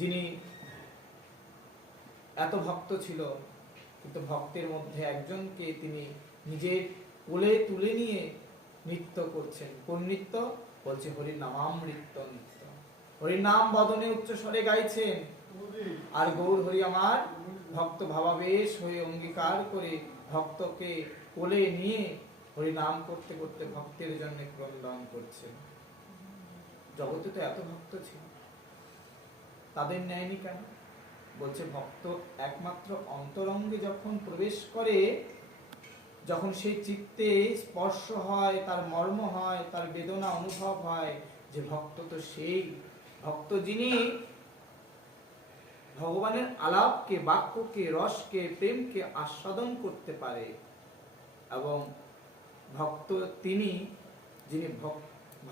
যিনি এত ভক্ত ছিল, কিন্তু ভক্তের মধ্যে একজনকে তিনি নিজের কোলে তুলে নিয়ে নৃত্য করছেন। কোন নৃত্য? বলছে হরি নামামৃত্য নৃত্য। হরি নাম বদনে উচ্চ স্বরে গাইছেন, আর গৌর হরি আমার ভক্ত ভাবাবেশ হয়ে অঙ্গীকার করে ভক্তকে কোলে নিয়ে হরি নাম করতে করতে ভক্তের জন্য ক্রন্দন করছেন। জগতে তো এত ভক্ত ছিল, তাদের নেয়নি কেন? বলছে ভক্ত একমাত্র অন্তরঙ্গে যখন প্রবেশ করে, যখন সেই চিত্তে স্পর্শ হয়, তার মর্ম হয়, তার বেদনা অনুভব হয়, যে ভক্ত তো সেই ভক্ত যিনি ভগবানের আলাপকে, বাক্যকে, রসকে, প্রেমকে আস্বাদন করতে পারে। এবং ভক্ত তিনি যিনি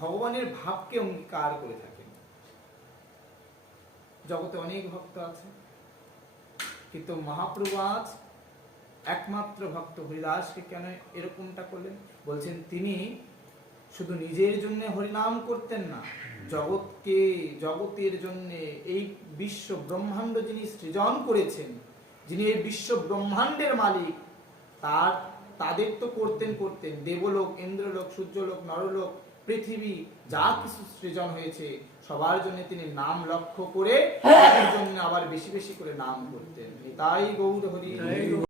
ভগবানের ভাবকে অঙ্গীকার করে থাকেন। জগতে অনেক ভক্ত আছে, কিন্তু মহাপ্রভু আজ একমাত্র ভক্ত হরিদাসকে কেন এরকমটা করলেন? বলছেন তিনি শুধু নিজের জন্য হরিনাম করতেন না, জগৎকে, জগতের জন্য, এই বিশ্ব ব্রহ্মাণ্ড যিনি সৃজন করেছেন, যিনি এই বিশ্ব ব্রহ্মাণ্ডের মালিক, তাদের তো করতেন দেবলোক, ইন্দ্রলোক, সূর্যলোক, নরলোক, পৃথিবী, যা কিছু সৃজন হয়েছে সবার জন্য তিনি নাম লক্ষ্য করে তাদের জন্য আবার বেশি বেশি করে নাম করতেন। তাই গৌর হরি।